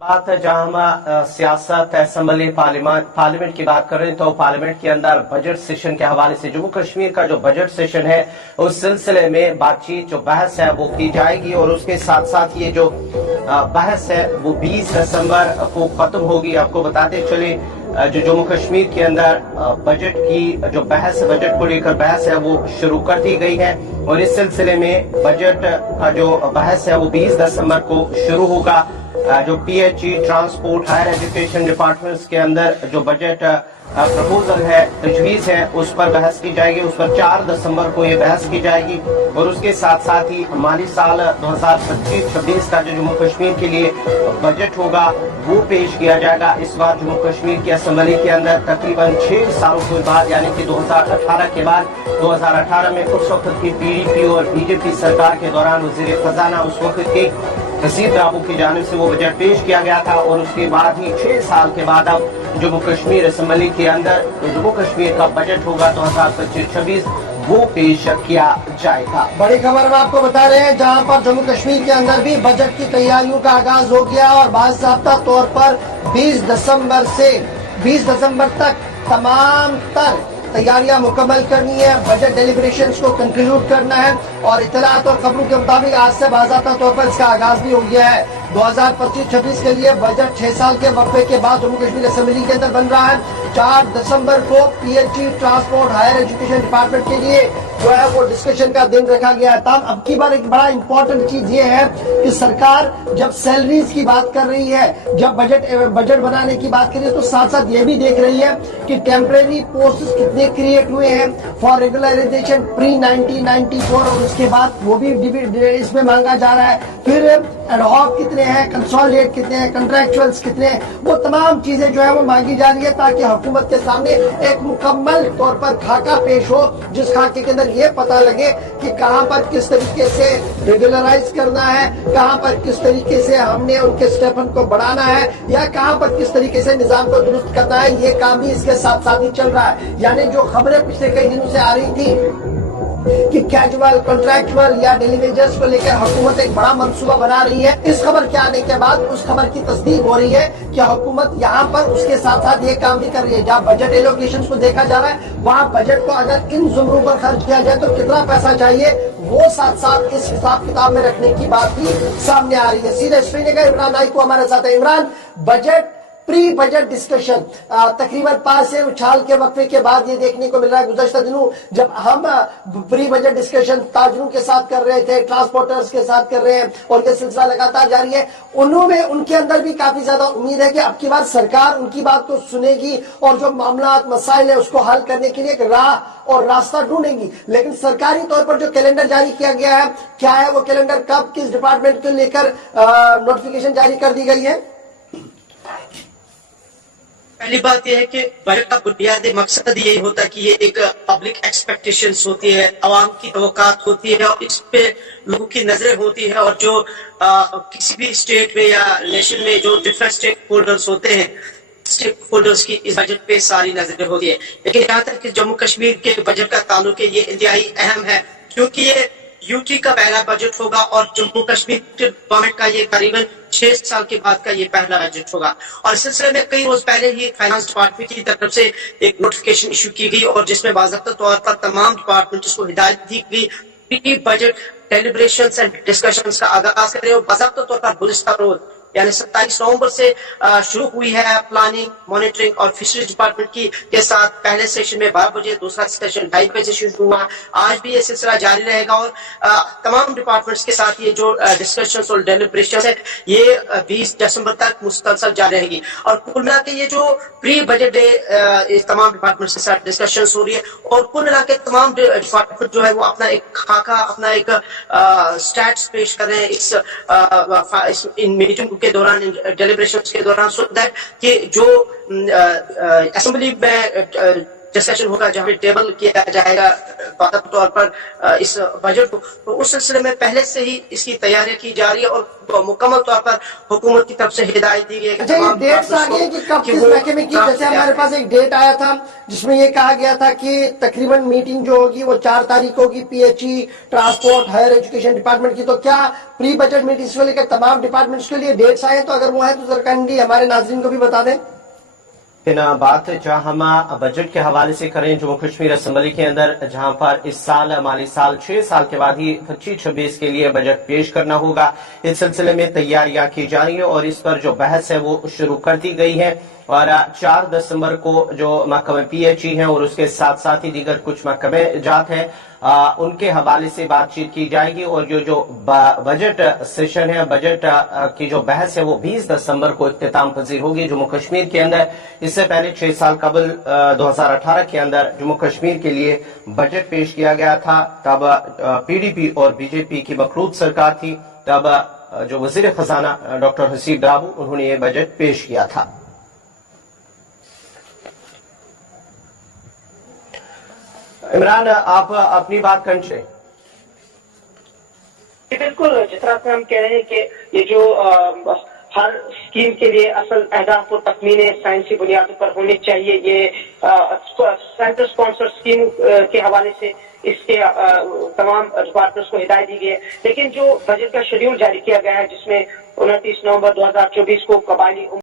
बात है जहां हम सियासत असम्बली पार्लियामेंट की बात कर रहे हैं तो पार्लियामेंट के अंदर बजट सेशन के हवाले से जम्मू कश्मीर का जो बजट सेशन है उस सिलसिले में बातचीत जो बहस है वो की जाएगी और उसके साथ साथ ये जो बहस है वो 20 दिसंबर को खत्म होगी। आपको बताते चले जो जम्मू कश्मीर के अंदर बजट की जो बहस बजट को लेकर बहस है वो शुरू कर दी गई है और इस सिलसिले में बजट का जो बहस है वो 20 दिसंबर को शुरू होगा। जो PHE transport higher education departments के अंदर जो बजट प्रपोजल है तजवीज है उस पर बहस की जाएगी। उस पर 4 दिसंबर को ये बहस की जाएगी और उसके साथ साथ ही माली साल 2025-26 का जो जम्मू कश्मीर के लिए बजट होगा वो पेश किया जाएगा। इस बार जम्मू कश्मीर की असेंबली के अंदर तकरीबन 6 सालों के बाद यानी कि 2018 के बाद 2018 में उस वक्त की पीडीपी और बीजेपी सरकार के दौरान वजीर खजाना उस वक्त के नसीब राबू की जानिब से वो बजट पेश किया गया था और उसके बाद ही 6 साल के बाद अब जम्मू कश्मीर असेंबली के अंदर जम्मू कश्मीर का बजट होगा 2025-26 वो पेश किया जाएगा। बड़ी खबर हम आपको बता रहे हैं जहां पर जम्मू कश्मीर के अंदर भी बजट की तैयारियों का आगाज हो गया और बाज़ाब्ता तौर पर 20 दिसंबर से 20 दिसंबर तक तमाम तर तैयारियां मुकम्मल करनी है। बजट डेलिब्रेशंस को कंक्लूड करना है और इत्तलात और खबरों के मुताबिक आज से बाज़ाब्ता तौर पर इसका आगाज भी हो गया है। 2025-26 के लिए बजट 6 साल के वक्फे के बाद जम्मू कश्मीर असेंबली के अंदर बन रहा है। 4 दिसंबर को PHE transport higher education department के लिए जो है वो डिस्कशन का दिन रखा गया है। तब अब की बार एक बड़ा इंपॉर्टेंट चीज ये है कि सरकार जब सैलरीज की बात कर रही है, जब बजट बनाने की बात कर रही है तो साथ साथ ये भी देख रही है कि टेम्परेरी पोस्ट कितने क्रिएट हुए हैं फॉर रेगुलराइजेशन प्री 1994 और उसके बाद वो भी इसमें मांगा जा रहा है। फिर एडहॉक कितने हैं, कंसोलिडेट कितने हैं, कंट्रैक्चुअल्स कितने हैं, वो तमाम चीजें जो है वो मांगी जा रही है ताकि हुकूमत के सामने एक मुकम्मल तौर पर खाका पेश हो जिस खाके के अंदर ये पता लगे कि कहां पर किस तरीके से रेगुलराइज करना है, कहां पर किस तरीके से हमने उनके स्टेपन को बढ़ाना है या कहां पर किस तरीके से निजाम को दुरुस्त करना है। ये काम भी इसके साथ साथ ही चल रहा है। यानी जो खबरें पिछले कई दिनों से आ रही थी कि कैजुअल कॉन्ट्रैक्चुअल या डेली वेजेस को लेकर हुकूमत एक बड़ा मंसूबा बना रही है, इस खबर के आने के बाद उस खबर की तस्दीक हो रही है कि हुकूमत यहाँ पर उसके साथ साथ ये काम भी कर रही है। जहाँ बजट एलोकेशन को देखा जा रहा है वहाँ बजट को अगर इन जुमरों पर खर्च किया जाए तो कितना पैसा चाहिए वो साथ साथ इस हिसाब किताब में रखने की बात भी सामने आ रही है। सीधे श्रीनगर इमरान नाइक को हमारे साथ है। Imran, budget pre budget discussion तकरीबन 5 से उछाल के वक्फे के बाद ये देखने को मिल रहा है। गुज़श्ता दिनों जब हम प्री बजट डिस्कशन ताजरों के साथ कर रहे थे, ट्रांसपोर्टर्स के साथ कर रहे हैं और ये सिलसिला लगातार जारी है, उनके अंदर भी काफी ज्यादा उम्मीद है कि अब की बार सरकार उनकी बात को सुनेगी और जो मामला मसाइल है उसको हल करने के लिए एक राह और रास्ता ढूंढेगी। लेकिन सरकारी तौर पर जो कैलेंडर जारी किया गया है, क्या है वो कैलेंडर, कब किस डिपार्टमेंट को लेकर नोटिफिकेशन जारी कर दी गई है? पहली बात यह है कि बजट का बुनियादी मकसद यही होता है कि ये एक पब्लिक एक्सपेक्टेशंस होती है, आवाम की तवक्कात होती है और इस पे लोगों की नजरें होती है और जो किसी भी स्टेट में या नेशन में जो डिफरेंट स्टेक होल्डर्स होते हैं, स्टेक होल्डर्स की इस बजट पे सारी नजरें होती है। लेकिन यहाँ तक कि जम्मू कश्मीर के बजट का ताल्लुक है ये इंतहाई अहम है क्योंकि ये यूटी का पहला बजट होगा और जम्मू कश्मीर गवर्नमेंट का ये करीबन 6 साल के बाद का ये पहला बजट होगा। और इस सिलसिले में कई रोज पहले ही फाइनेंस डिपार्टमेंट की तरफ से एक नोटिफिकेशन इशू की गई और जिसमें बाज़ाब्ता तौर पर तमाम डिपार्टमेंट्स को हिदायत दी गई pre budget deliberations and discussions का आगाज करें और बाज़ाब्ता तौर पर गुज़िश्ता रोज यानी 27 नवंबर से शुरू हुई है प्लानिंग, मॉनिटरिंग और फिशरीज डिपार्टमेंट की के साथ पहले सेशन में 12 बजे, दूसरा सेशन 2:30 बजे शुरू हुआ। आज भी ये सिलसिला जारी रहेगा और तमाम डिपार्टमेंट्स के साथ ये जो डिस्कशंस और डेलिब्रेशंस है ये 20 दिसंबर तक मुसलसल जारी रहेगी। और कुल मिला के ये जो प्री बजट डे तमाम डिपार्टमेंट्स के साथ डिस्कशंस हो रही है और कुल मिला के तमाम डिपार्टमेंट जो है वो अपना एक खाका, अपना एक स्टैट्स पेश कर रहे हैं इन मीटिंग के दौरान, डेलिब्रेशंस के दौरान, सो दैट कि जो असेंबली में सेशन होगा जहाँ पे टेबल किया जाएगा طور पर इस बजट को, तो उस सिलसिले में पहले से ही इसकी तैयारी की जा रही है और मुकम्मल तौर पर हुकूमत की तरफ से हिदायत दी गई है। अच्छा, ये डेट्स आ गई कि कब किस महकमे की, जैसे हमारे पास एक डेट आया था जिसमें ये कहा गया था कि तकरीबन मीटिंग जो होगी वो 4 तारीख होगी PHE, transport, higher education department की, तो क्या प्री बजट मीटिंग्स को लेकर तमाम डिपार्टमेंट्स के लिए डेट्स आए? तो अगर वो है तो सरकंडी हमारे नाज़रीन को भी बता दें। बात जहां हम बजट के हवाले से करें, जम्मू कश्मीर असम्बली के अंदर जहां पर इस साल माली साल 6 साल के बाद ही 25-26 के लिए बजट पेश करना होगा, इस सिलसिले में तैयारियां की जा रही है और इस पर जो बहस है वो शुरू कर दी गई है। और 4 दिसंबर को जो महकमे PHE हैं और उसके साथ साथ ही दीगर कुछ महकमे जात हैं उनके हवाले से बातचीत की जाएगी और जो बजट सेशन है, बजट की जो बहस है वो 20 दिसंबर को इख्तिताम पजीर होगी जम्मू कश्मीर के अंदर। इससे पहले 6 साल कबल 2018 के अंदर जम्मू कश्मीर के लिए बजट पेश किया गया था। तब PDP और BJP की मखलूत सरकार थी। तब जो वजीर खजाना डॉक्टर हसीब दाबू उन्होंने ये बजट पेश किया था। इमरान, आप अपनी बात करें। बिल्कुल, जिस तरह से हम कह रहे हैं कि ये जो हर स्कीम के लिए असल अहदाफ और तखमीने साइंसी बुनियादों पर होने चाहिए, ये सेंटर स्पॉन्सर स्कीम के हवाले से इसके तमाम डिपार्टमेंट्स को हिदायत दी गई है। लेकिन जो बजट का शेड्यूल जारी किया गया है जिसमें 29 नवंबर 2024 को कबायली